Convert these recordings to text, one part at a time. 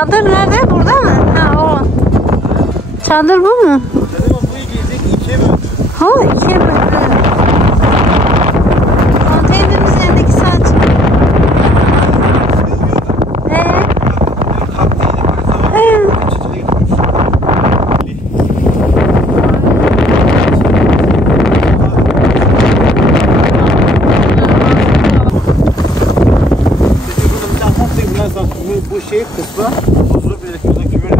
Çadır nerede? Burada mı? Ha o. Çadır bu mu? Ha, ikiye böldü. Konteynerin üzerindeki saat. Bu şey kısmı huzur belirtiyordu kübür var.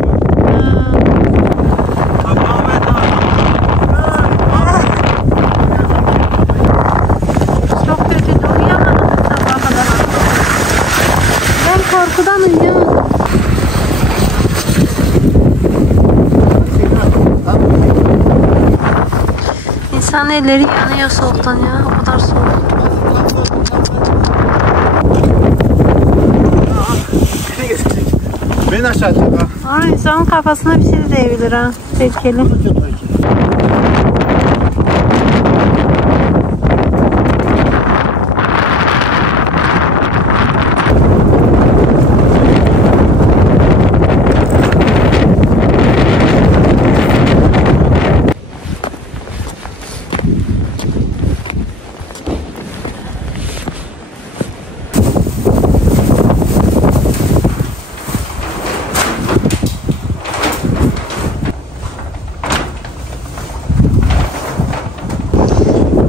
Çok kötü uyuyamadım sabaha kadar. Ben korkudan uyuyamadım. İnsan elleri yanıyor soğuktan ya. O kadar soğuk. Beni aşağı çek ha. Aa, insanın kafasına bir şey de değebilir ha. Tehlikeli.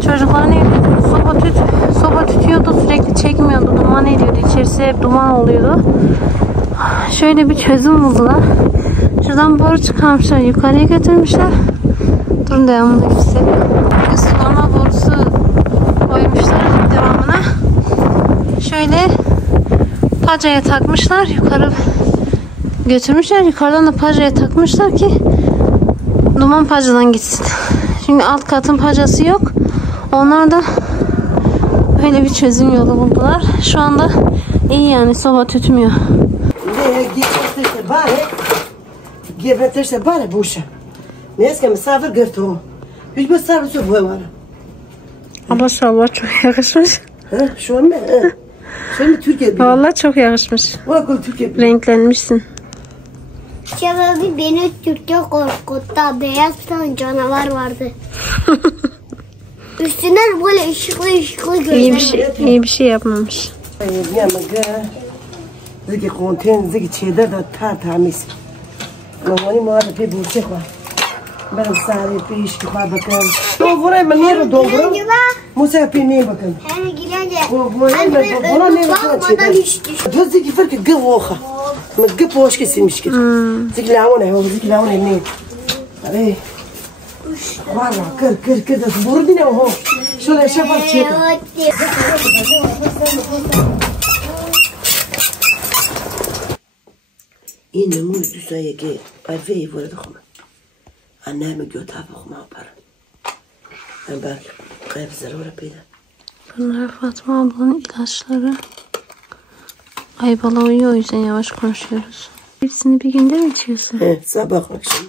Çocukların evde soba tütüyordu, sürekli çekmiyordu, duman ediyordu, içerisi hep duman oluyordu. Şöyle bir çözüm buldular. Şuradan boru çıkarmışlar, yukarıya götürmüşler. Durun devamını göstereyim. Isıtma borusu koymuşlar devamına. Şöyle pacaya takmışlar, yukarı götürmüşler, yukarıdan da pacaya takmışlar ki duman pacadan gitsin. Çünkü alt katın pacası yok. Onlar da öyle bir çözüm yolu buldular. Şu anda iyi yani, soba tütmüyor. Gebertirse bari boşa. Neyse misafir götür. Hiç misafir su boy var. Maşallah çok yakışmış. Ha, şu an mı? Şu an Türkiye. Vallahi çok yakışmış. Vakul Türkiye. Renklenmişsin. Şevval'i beni Türkiye korkuttu. Beyaz tane canavar vardı. Üstünden böyle ışıklı gözler. İyi bir şey yapmamış. Yamaga. Zeki konten, zeki çedar da tamiz. Mamani muhabbet bir bulacak var. Ben sari piş ki bakın. Doğru mu nere doğru? Musa pini bakın. Yani girince Buna ne bakın? Zeki fark gıvoha. ما تجيب واش كيسمش كده زيك العونه هو زيك العونه منين ايه والله كر كده تبردنا وهو شو لا شافت شيء إنه مو تسوي كي أفيه ولد خما أنا ما جوت هذا خما بار أنا بار قيب ضرورة بيدا. Bunlar Fatma ablanın ilaçları. Aybala uyuyor, o yüzden yavaş konuşuyoruz. Hepsini bir günde mi içiyorsun? Evet, sabah akşam.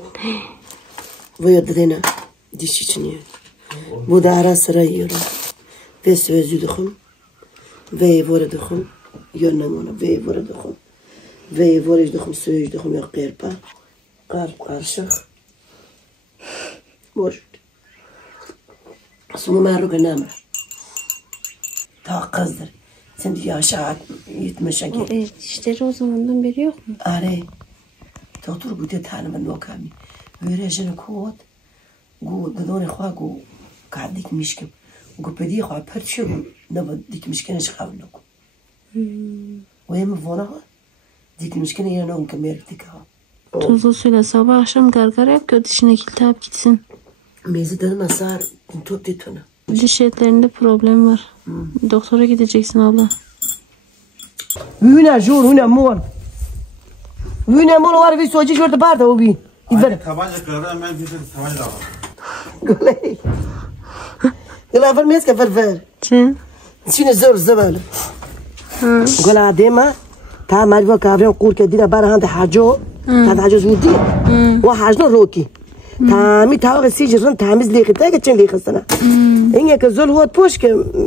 Bu yadırına diş için yiyor. Bu da ara sıra yiyorum. Ve sözü dıkım. Ve vore dıkım. Yönnem ona. Ve vore dıkım. Ve vore dıkım, sözü dıkım yok kırpa. Karışık. Boş. Sonu meru göneme. Ta kızdır. Sen de aşağı 70'e gel. Evet, işleri o zamandan beri yok mu? Are. Doktor bu de tanıman bakami. Verejene kod. Gu dadone xwa gu kadik mişkim. Gu pedi xwa perçiyor. Ne bu dikmişkene çıkavlok. Oyem vona dikmişkene yerine on kemertik ha. Tuzlu suyla sabah akşam gargara yap ki o dişine iltihap gitsin. Meziden masar top detona. Diş etlerinde problem var. Doktora gideceksin abla. Hüne jur, hüne mor. Hüne mor var bir soğucu jurda barda o bir. Tabanca kırarım ben bir tabanca da var. Güley. Güley vermeyiz ki ver. Çin. Şimdi zor zavallı. Güley adema. Ta malva kavram kur ke dina bara handa hajo. Ta hajo zmidi. Wa hajno roki. تامي تاوغ سيجرن تامز ليخي تاكا تشن ليخي السنة إنك كزول هو تبوش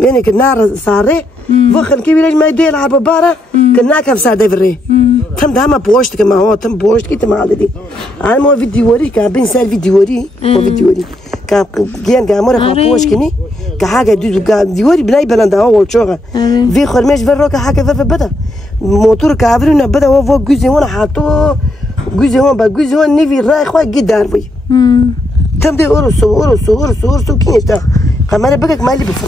يعني كنار صاري وخن كبيرج ما يدير على ببارة كناك في ساعة فري Tam da ama boştu ki ma tam boştu ki tam dedi. Ama o videoyu ka ben sel videoyu o videoyu ka gen gamora ka boş kini ka haga düz ka diori binay belanda o çoğa. Ve xormeş ver roka haga ve bada. Motor kavruna bada o güzel ona hato güzel ona güzel ona nevi ray xwa gidar vay. Tam de orası ki işte. Kamera bakak mali bifur.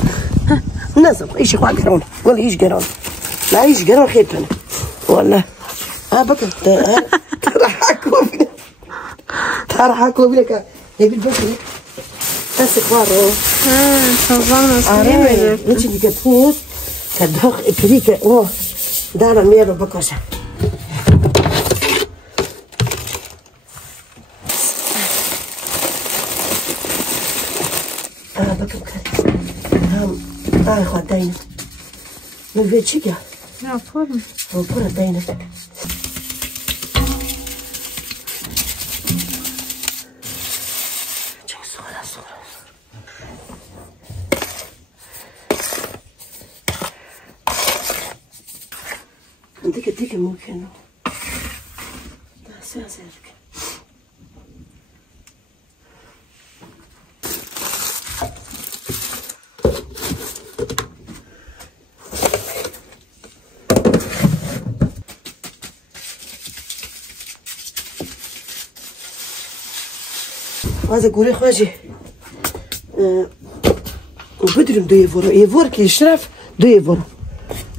Nasıl işi xwa garon. Valla iş garon. La iş garon xeytene. Valla. Ha bakın. Tarhako bile ka. Ne bil bakın. Nasıl var o? Sallanmasın. Arame. Niçin dikatiniz? Kadok epirike o. Dara mero bakosa. Bakın. Tamam. Ay xadayım. Ne veçik ya? Ne yapalım? O pura dayına. Çok sonra. Dike mümkün. Daha sözlerdik. هذا قولي خواجي وبدرم دو يفورو يفور كي يشرف دو يفورو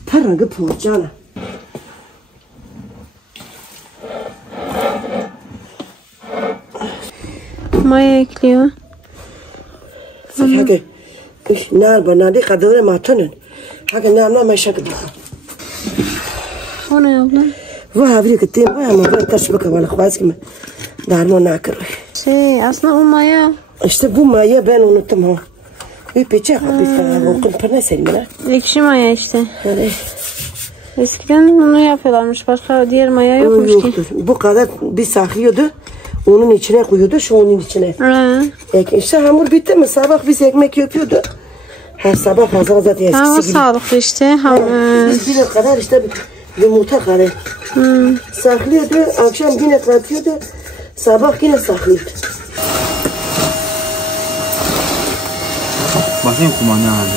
ترى قبل جانا Maya ekliyor. حاجة إيش نار بنادي قدرة ما تنن حاجة نار ما يشكل O ne abla? وهابريك التيم ما تشبك ولا خواز كم دارمو ناكر Aslında o maya. İşte bu maya ben unuttum ha. Bir peçe bir okul parna selimine. Ekşi maya işte. Öyle. Eskiden bunu yapıyorlarmış. Başka diğer maya yokmuş ki. Yoktur. Bu kadar bir saklıyordu. Onun içine koyuyordu, şu onun içine. İşte hamur bitti mi? Sabah biz ekmek yapıyordu. Her sabah fazla zaten eskisi Ha, o gibi. sağlıklı işte. Biz bir kadar işte yumurta kadar. Saklıyordu, akşam yine katıyordu. Sabah yine saklıyordu. Bakayım kumanda abi.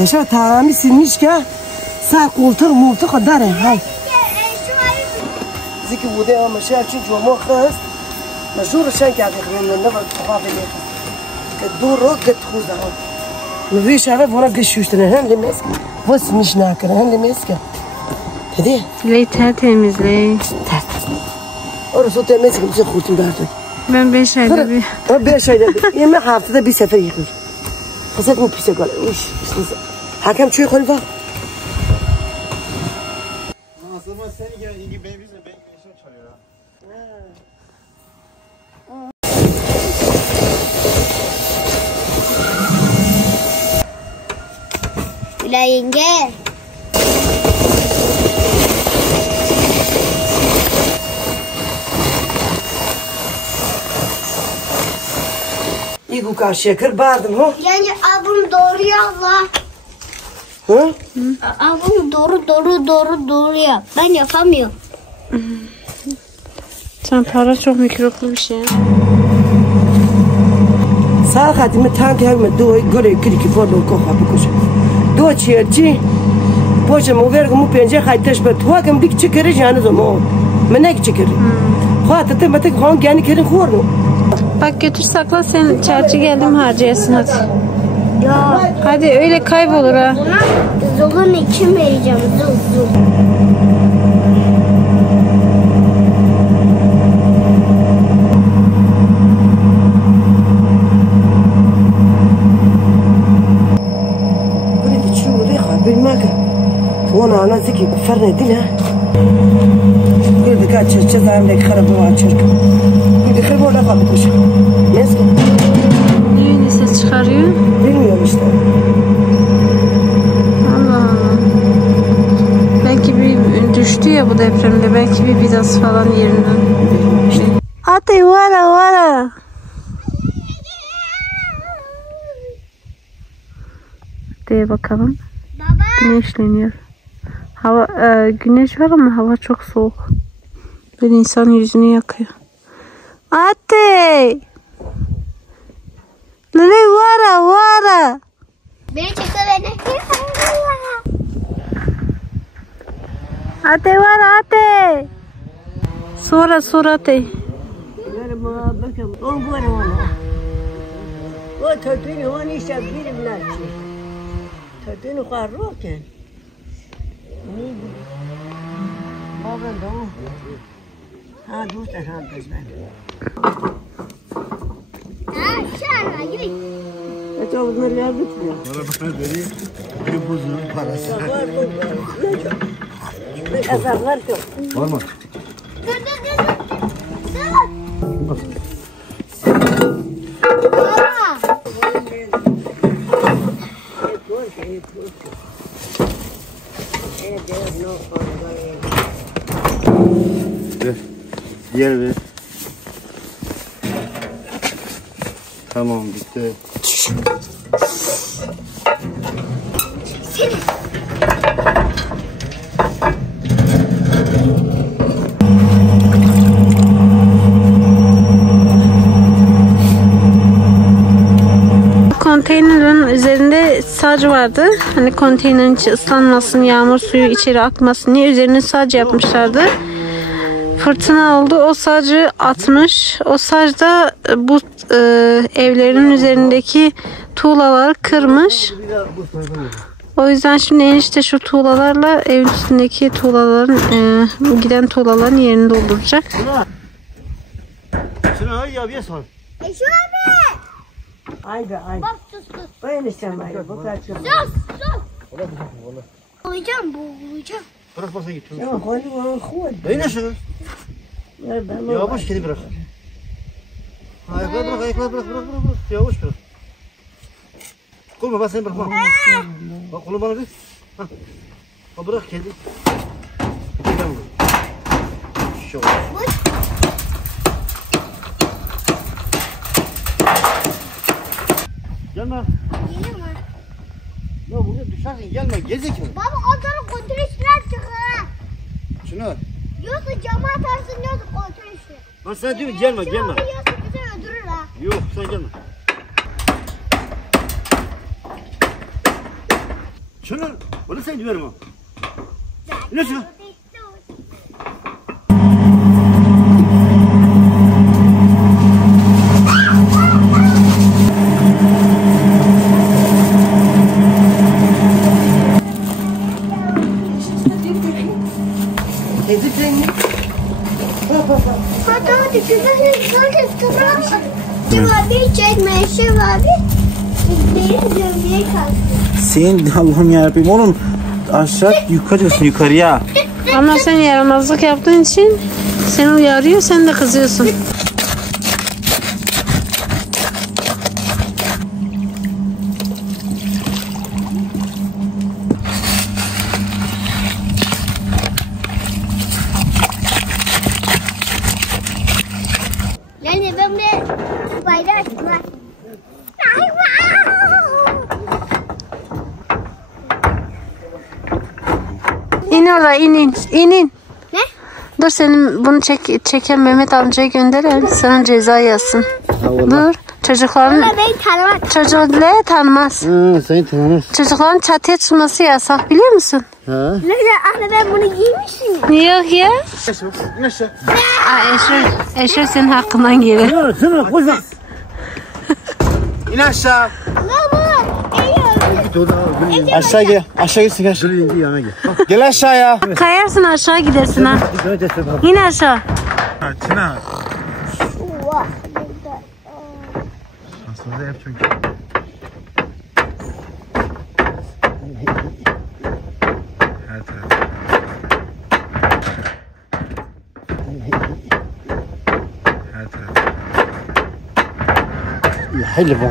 Yaşar tamamı silmiş ki sağ koltuk kadar. Hay. Zeki bu da ama şey için çoğu kız. مجبور عشان قاعد يخدم من نبض تخاف اللي كدور قد تخوزها ما فيش عارف ولا قش يشتري هم اللي ماسك بس مش ناكر هم اللي ماسكه هدي Ley tertemiz ley. orası temizlik bize kurtum derdi. Ben 5 ayda bir. O 5 ayda bir. Yeme haftada bir sefer yıkıyor. Kızak mı pise gol. Hakem çöy koy bak. Aslında seni gel ilgi benim bizle ben işe çalıyor ha. Ula yenge. İgu karşıya kır bağırdım ha. Yenge abim doğru abla. Ha? Abim doğru yap. Ben yapamıyorum. Sen para çok mikroplu bir şey. Sağ hatimi tank evime doğru göre kiriki fırlı koha bu koşu. Doğru çiğerci. Boşa mu vergi mu pence haytaş bet. Huakam dik çıkarı canı zaman. Menek çıkarı. Huatı matik huan gani kerin khornu. Bak götür sakla, sen çarşı geldim harcayasın hadi. Ya. Hadi öyle kaybolur ha. Buna zulun için vereceğim. Zul. وانا انا ذكي فرنا دينا كل بكات شركة عاملة خربوا على الشركة كل خربوا ولا خربوش ماسكة Niye öyle ses çıkarıyor? bilmiyorum işte. Allah Allah. Belki bir düştü ya bu depremde. Belki bir vidası falan yerinden. Hadi vara. Diye bakalım. Baba. Güneşleniyor. Hava güneş var ama hava çok soğuk. Böyle insan yüzünü yakıyor. Ate! Lele vara. Beni çıktı beni. Ate vara ate. Sonra ate. O tadını o nişe birim naçı. Tadını karroken. Ne? Baban da o. Ha dost ha dost ben. Aşağı gidin. Et o bunları yardım etmiyor. Bana bakar beni. Bir buzun parası. Azarlar çok. Var mı? Dur. Baba. Diğer bir. Tamam bitti. Konteynerin üzerinde sac vardı. Hani konteynerin içi ıslanmasın, yağmur suyu içeri akmasın diye üzerine sac yapmışlardı. Fırtına oldu. O sacı atmış. O sac da bu evlerin üzerindeki tuğlaları kırmış. O yüzden şimdi enişte şu tuğlalarla evin üstündeki tuğlaların giden tuğlaların yerini dolduracak. Şuna ay ya bir sor. Şu abi. Ay. Bak sus. Ben istemem ay. Bu kaç yıl. Sus. Boğulacağım. Bırak basa git. Ya hadi bana koy. Beni şunu. Ya ben Yavaş kedi bırak. Ayakları bırak. Yavaş bırak. Kolma ben seni bırakmam. Bak kolu bana ver. Ha. Bırak kedi. Gel buraya. Şöyle. Gelme. Ya buraya düşersin gelme gerizekalı. Baba onların kontrolçüler çıkıyor. Şunu. Yoksa cama atarsın yoksa kontrolçü. Ben sana diyorum gelme. Yoksa bizi öldürür ha. Yok sen gelme. Şunu. Onu sen diyorum o. Ne şunu? Hadi güzel abi çekme Eşref abi. Benim gömleğe kalktı. Senin Allah'ım yarabbim oğlum aşağı yukarıya. Ama sen yaramazlık yaptığın için seni uyarıyor, sen de kızıyorsun. Yani ben de bayrağı açtılar. İn orada, inin. Ne? Dur senin bunu çeken Mehmet amcaya gönderelim. Sana ceza yazsın. Dur. Çocukların Ama beni tanımaz. çocukları tanımaz. Seni tanımaz. Çocukların çatıya çıkması yasak, biliyor musun? Ha? Anne ben bunu giymişim ya. Yok ya. İn aşağı. Eşref senin hakkından gelir. Şunu koşma. İn aşağı. Baba. Git orada. Aşağı gel. Aşağı gitsin gel. Şöyle indi yana gel. Gel aşağıya. Kayarsın aşağı gidersin ha. İn aşağı. Çınar. Aslında hep çünkü. Her taraf. Her taraf. Haydi bana.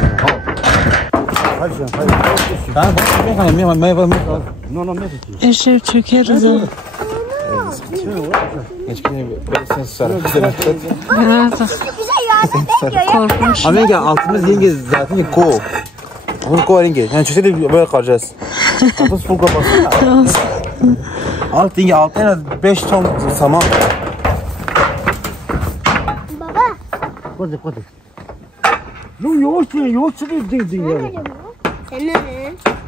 Hadi sen hadi. No, no, ne Eşref çökeriz ha. Korkmuş. Ama yenge altımız yenge zaten ko. Bunu ko yenge. Yani çöse de böyle kalacağız. Altımız full kapatın. Alt dinge alt en az 5 ton saman. Baba. Kodu. Lan yavaş ding ya. Sen ne?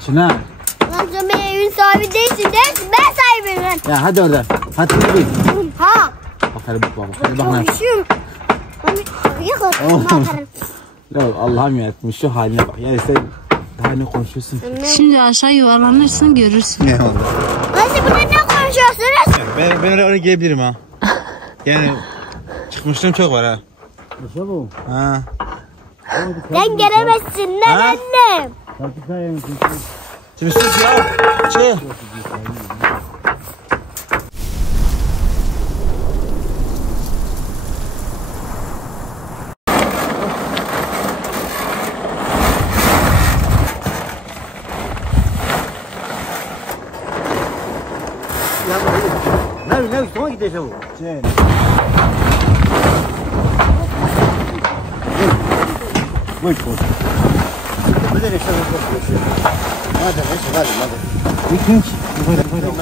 Çınar. Lan sen benim evin sahibi değilsin. Ben sahibim ben. Ya hadi oradan. Hadi gidelim. Ha. Bak hadi bak hadi bak. Konuşuyorum. Bakarım. Ya Allah'ım yarabbim şu haline bak. Yani sen daha ne konuşuyorsun? Şimdi aşağı yuvarlanırsın görürsün. Ne oldu? Nasıl burada ne konuşuyorsunuz? Ben oraya gelebilirim ha. Yani çıkmışlığım çok var ha. Nasıl bu? Ha. Sen gelemezsin lan Ha? annem. Şimdi sus ya. Şey. Ne sonra gideceğim bu. Şey. Koy. Böyle ne şey yapıyorsun? Hadi. İlginç. Buyurun.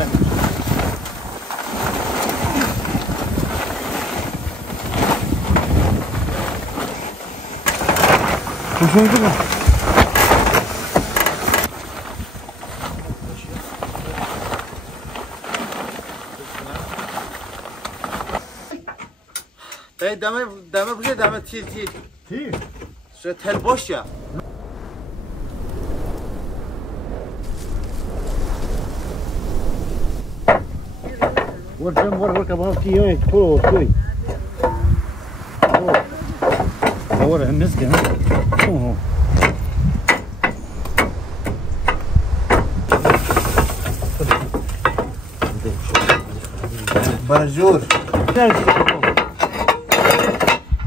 Hoşunuza mı? Dayı demir bu şey demir til. Değil. Şöyle tel boş ya. Var kabana ki yok. Koy. Ahora en este, ¿no? Bonjour.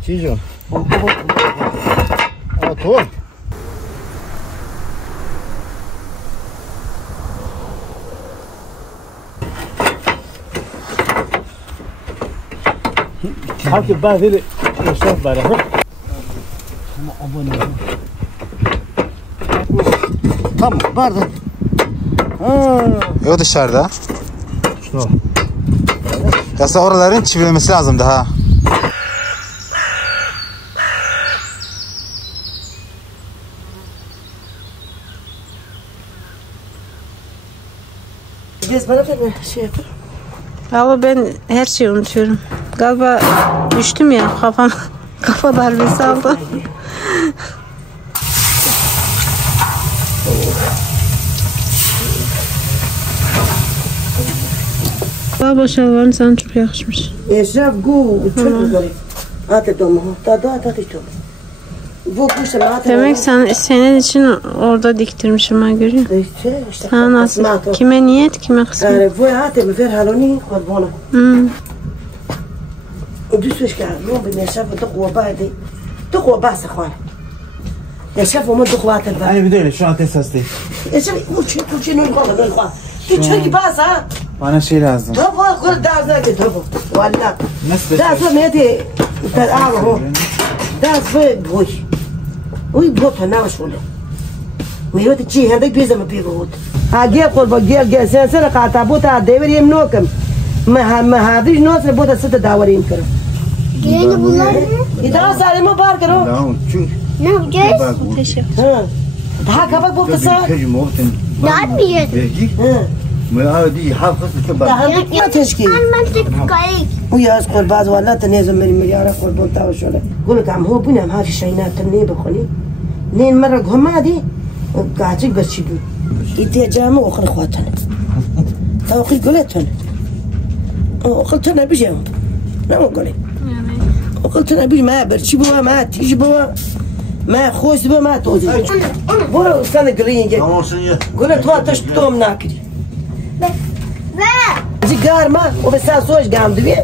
Чижо. А то. Halkı bazı esnaf var. Ama abone ol. Tamam, bardak. O dışarıda. Şu. Aslında oraların çivilemesi lazım daha. Gez bana ver şey yapar. Ama ben her şeyi unutuyorum. Galiba düştüm ya kafa darbesi aldı. Baba şalvarın sana çok yakışmış. Eşref gu çok güzel. Hadi domu. Tada to. Bu kuşa mate. Demek senin için orada diktirmişim ha görüyor musun? İşte. Ha nasıl? Kime niyet kime kısmet? Bu hadi mi ver haloni kurbanı. Düsüş ki yok bir neşaf tıkwa badi. Tıkwa bas xwan. Neşaf mu tıkwa tırba. Hani bir de öyle şu an tesas değil. Eşref uçu ne xwan. Küçük bas ha. Bana şey lazım. Tabu kul dazna ki tabu. Valla. Nasıl? Dazna meti. Tarahu. Daz ve boy. Uy bu tane şöyle. Meyve çiğ hendak bir zaman peyvot. Ha gel kurba gel sen kata bu ta devireyim nokum. Mahadiş nasıl bu da sıta davarayım kırım. Yeni bunlar ne? İdara salime bar karo. Tamam, çünkü Ne yapacağız? Teşekkür. Ha. Daha kapak bu kısa. kaju muhtin. Ne yapmayacağız? Belki Ha. müadi hafız kebab. Daha ne teşkil. Ben tıkayık. وياز قرباز ولا تنازل من المليار قربون تاو شوله قول لك عم هو بنام هذه الشينات تني بخوني نين مره هم هذه قاعدين بس يدو يدي جامع واخر اخواتنا توقي قلتهم قلت انا بيجي لا قولي وقلت انا بيجي ما برشي بوا ما تيجي بوا ما خوش بوا ما توزي بوا سنه قرين Tamam sen ye. قول لك تو تشتوم ناكري Ve جيجار ما وبس سوش قام دوي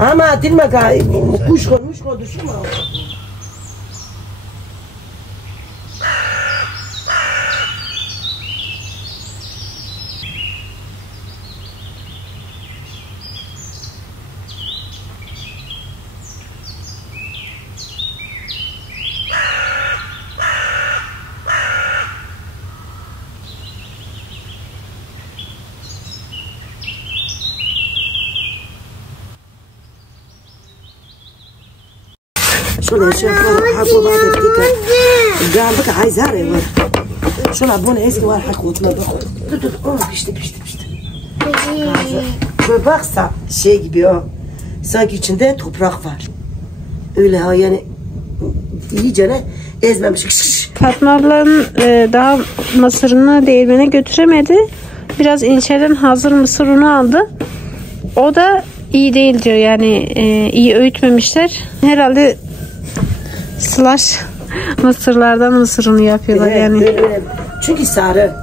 اما تلما كوش خو مش خو دشو ما شو شوف حكوا بعد الدكة قام بك عايز هاري ور شو لعبونا هيك ور حكوا ما باخد pişti. Böyle baksa şey gibi o sanki içinde toprak var. Öyle ha yani iyicene ezmemiş. Fatma ablanın daha mısırını değirmene götüremedi. Biraz ilçeden hazır mısır unu aldı. O da iyi değil diyor. Yani iyi öğütmemişler. Herhalde slash mısırlardan mısır unu yapıyorlar Evet, yani. öyle. Çünkü sarı.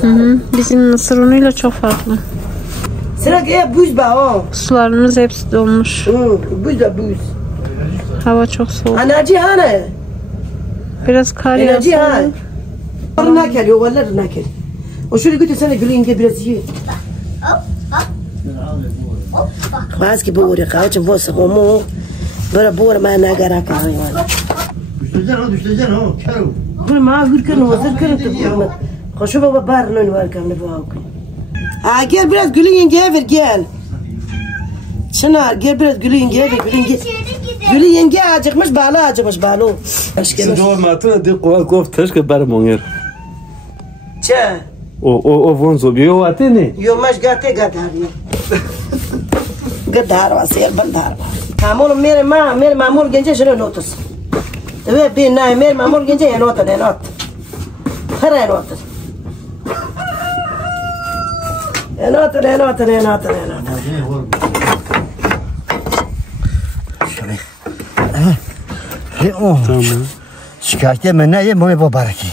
Hı. Bizim mısır unuyla çok farklı. Sıra ki buz ba o. Sularımız hepsi dolmuş. Buz da buz. Hava çok soğuk. Anacı hani? Biraz kar Anacı yağdı. hani? Rınak geliyor valla rınak geliyor. O şöyle götürsene gülün gibi biraz yiyin. خلاص كي بوري قاعد فوس قومو برا بور ما انا قرا كان Düştüreceksin o. Kero. قول ما يركن وزر كن تقول خشوا بابا بارنون واركم نبغاك gel biraz gülün yengeye ver gel. Çınar gel biraz gülün yengeye ver gülün yenge acıkmış balı acımış balı. Aşkına. Doğru matına de kof taşka barmonger. Çe. O vonzo biyo atene. Yomaş gate gadar ya. Gadar var sel bandar var. Tamam mere mamur gence şunu notus. Ve bir nay mere mamur gence ya not. Hara not. Not. Şöyle. O. Tamam. Şikayet etme ne ye bunu babaraki.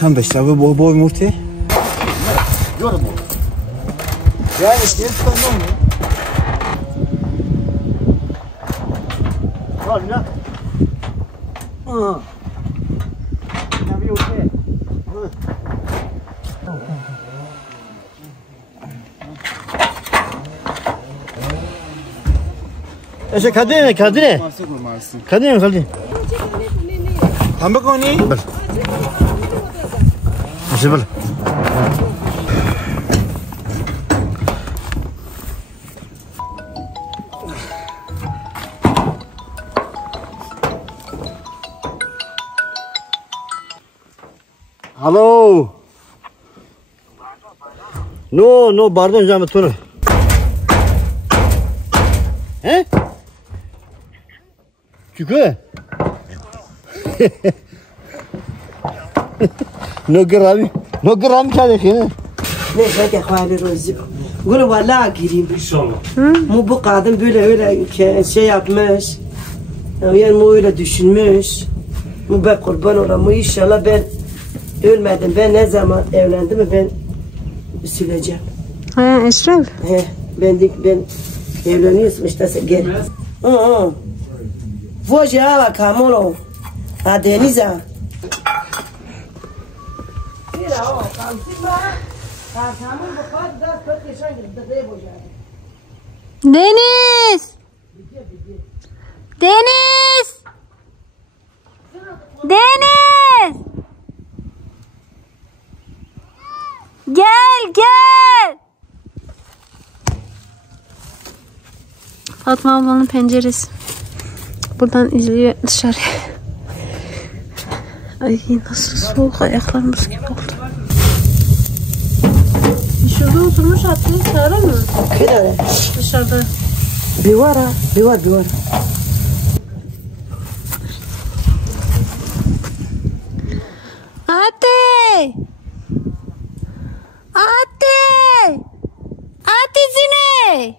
Tam da işte bu boy yumurta. Yorum bu. Ya işte tutan ne olmuyor? Var ya. Tabii okey. Eşe kadine. Kadine. Tam bak onu. Eşe böyle. Hello. No, pardon canım Tunu. He? Çünkü. No gram kâdekine. Ne kadar hali rozi. Gülü valla gireyim. İnşallah. Mu bu kadın böyle öyle şey yapmış. Yani mu öyle düşünmüş. Mu ben kurban olam. Mu inşallah ben ölmedim. Ben ne zaman evlendim ben sileceğim. Ha Eşref. Ben evleniyorsam işte gel. Voce hava kamolo. Ha denize. Deniz! Gel! Fatma ablanın penceresi. Buradan izliyor dışarıya. Ay nasıl soğuk, ayaklarımız gibi oldu. Şurada oturmuş attığın çağıra mı? Kırare. Dışarıda. Bir var. Atizine.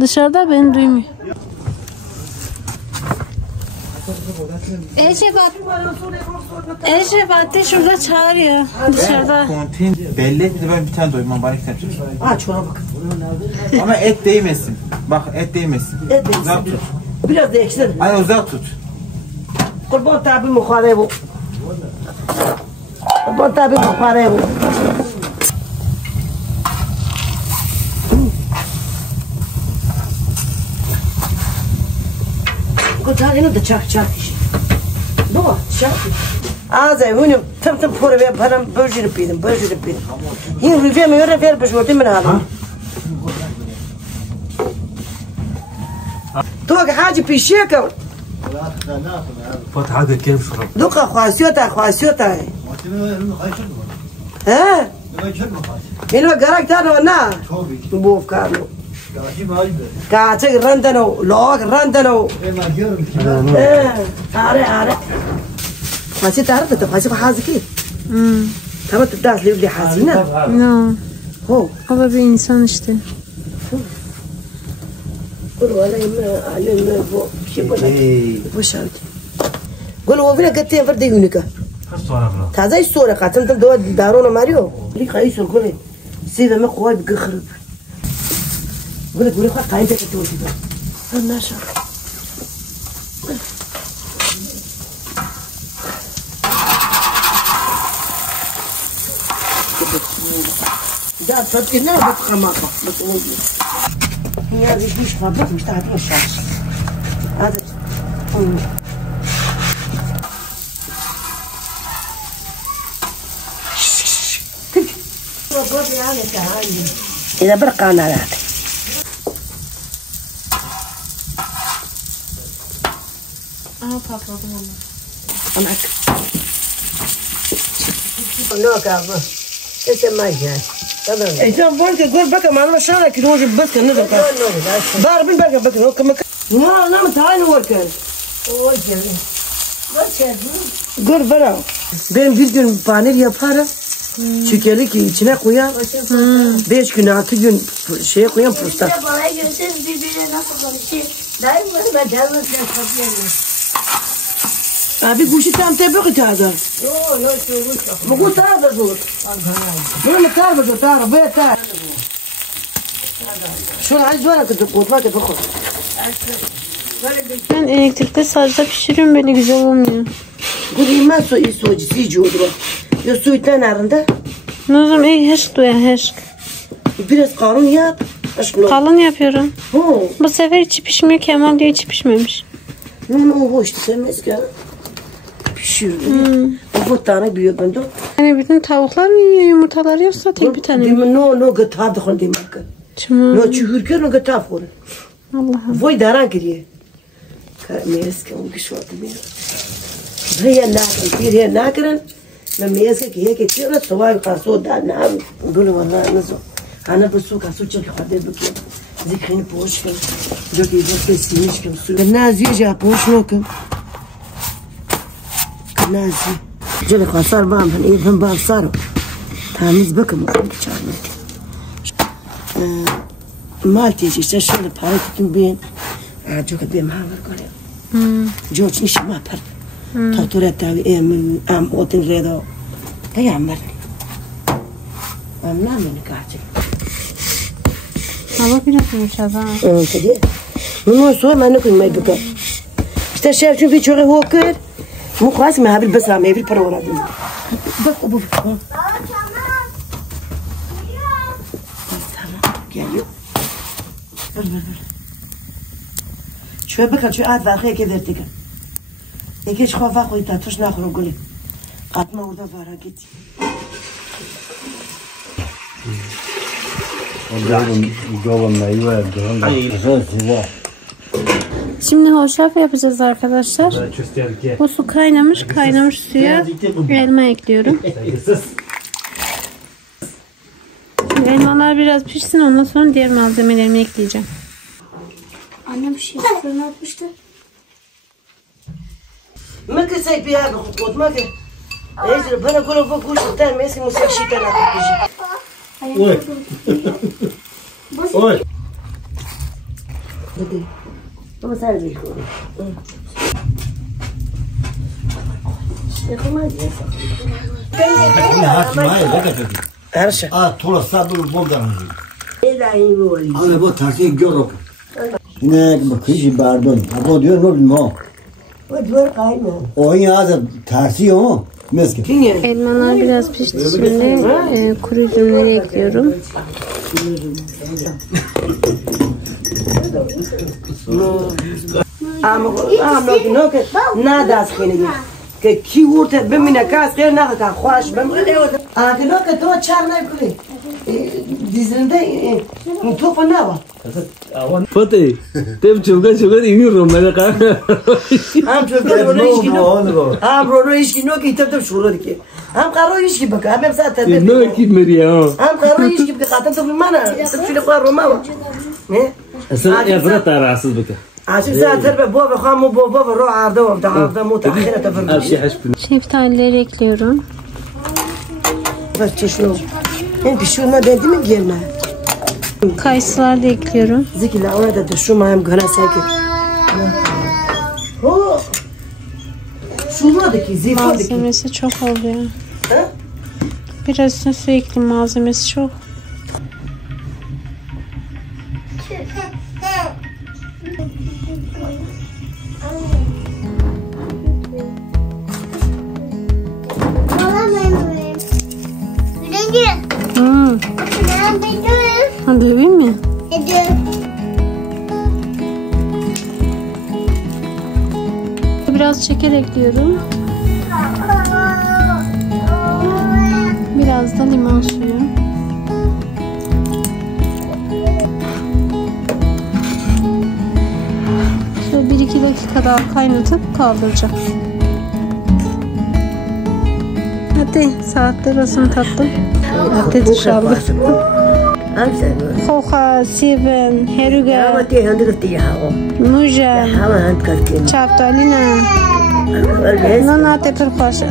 Dışarıda beni duymuyor. Eşref Ati şurada çağırıyor. Dışarıda. Kontin belli etmedi, ben bir tane doymam bana kitap çek. Aç ona bak. Ama et değmesin. Bak et değmesin. Uzak tut. Biraz da ekşidir. Ay uzak tut. Kurban tabi mukhare bu. Kocağı da çak işte. Baba şak. Ağzay hünüm tım pora ve param böjürüp yedim. Yine rüveye mi öyle ver böjürdüm ben aldım. Doğru hacı pişiyor ki. فتحة كيف شرب Duka خواستيوتا. Ha? Elma garak tano na. Bof kano. Kaçık randano, log randano. Are. Hasi tarif da hasi haziki. Tamam tdas livli hazina. No. Ho. O da bir insan işte. ولا يما علم بو شي وش هاد قول هو فينا قتين فرد يونيكا تازاي الصورة قاتل دو دارونا ماريو لي خايس الكل سيفا ما قواي بقخرب قول لك ولي خا قايم تك توتي انا شا ده فتنا بتخماقه بتقول هي مش خبرت مش تعرفين الشمس هذا إذا برقى أنا لا Patladı valla. معك نوك أبو اسمه جاي إذا بقولك قول بقى ما أنا شارك روج بس كنزل بار بين بقى نوك ما أنا متعاين وركن قول برا ben bir gün panel yaparım. Çökeli ki içine koyar. 5 gün 6 gün şeye koyar posta. Bana görseniz birbirine nasıl konuşuyor. Dayım ben devletle kapıyorum. Abi guşi tam te bakı taza. Yok çok Bu taza zor. Bunu taza taza be taza. Şunu az var ki kutmak ki bakın. Ben elektrikte sazda pişiriyorum böyle güzel olmuyor. Gurima su isoci jodro. Yo suytan arında. Nuzum heşk duya heşk. Biraz kalın yap. Aşkına. Kalın yapıyorum. Ho. Bu sefer içi pişmiyor, Kemal diyor içi pişmemiş. O hoş sevmez ki. Pişiriyor. O tane büyük bende. Yani bütün tavuklar mı yiyor yumurtaları yoksa tek bir tane mi? No gıta dıkın demek. Tamam. No çuhurken no gıta fır. Allah'ım. Voy daran kiriye. Meres ki o kişi vardı mı? Buraya nakın, buraya nakın. Na meres ki hek etiyora soğuk kaso da na. Gülü vallahi nasıl? Ana bu su kaso çok hadi bakıyor. Zikrini poş ki. Joki joki siniş ki su. Naziye ja poş no ki. Nazi. Jeli kasar bam ben evim bam sarı. Tamiz bakım çağırma. Malteci işte şöyle para tutun ben. Çok benim haber koyuyor. George niş ma par. Tortura tabi am otin redo. Tayamlar. Am namını kaçı. Hava biraz yumuşak ha. Tabii. Bunu soy ben ne koymayı bakar. İşte şerçün bir çoğu hoker. Mu khas me habil bas me habil para oradım. Bak bu. Tamam. Geliyor. Ver. Şöyle bakın şu ad var ki verdik. Ege şu hava koy ta tuş nakhro gole. Atma orada var git. Şimdi hoşaf yapacağız arkadaşlar. Bu su kaynamış suya elma ekliyorum. Şimdi elmalar biraz pişsin, ondan sonra diğer malzemelerimi ekleyeceğim. Annem bir şey fırına atmıştı. ما كسي بيها بخطوط ما كي ايش ربنا كله فوق تاني ماسك موسيقى تاني Oy. Oy. ما صار بيك her şey. Tola sabır boldan. Elahi böyle. Ana bu tersi görüp. Ne bakışı bardon. Abo diyor ne bilmem. O diyor kayma. Oyun ya tersi o. Meske. Dinle. Elmalar biraz pişti, şimdi kuru üzümleri ekliyorum. Ama no que nada as que ninguém. که کی ورته بمینه کس غیر نخواه خواهش بمینه آدینا که تو چار نکنی دیزنده توپ نوا Fatih, tem çılgın iniyorum ben de. هم چوکر رو ایشکی نو هم رو ایشکی نو که تب شروع دیگه هم قرار ایشکی بکن هم ساعت تبدیل Ne ki Meryem? هم قرار ایشکی بکن خاطر تو منه تفصیل قرار رو ما نه Sen evre rahatsız bak. عشان ساعت تربى بابا خام بابا رو عرضه وبدا عرضه متأخرة تفرق Her şey haş bin. Şeftalileri ekliyorum. بس شنو انت شو ما بدي من جينا Kayısılar da ekliyorum. زيك لا وانا ده شو ما هم قناه ساكت هو شو هذاك زي هذاك Malzemesi çok oluyor. ها Biraz üstüne su ekleyeyim, malzemesi çok. Döveyim mi? Biraz şeker ekliyorum. Biraz da limon suyu. Şöyle 1-2 dakika daha kaynatıp kaldıracağım. Hadi saatler olsun tatlım. Hadi dışarıda. خوخا سیبن هروگا تي هندرت يا هو موجا هوا هند كركين چاپتالینا ناناته پر خوشه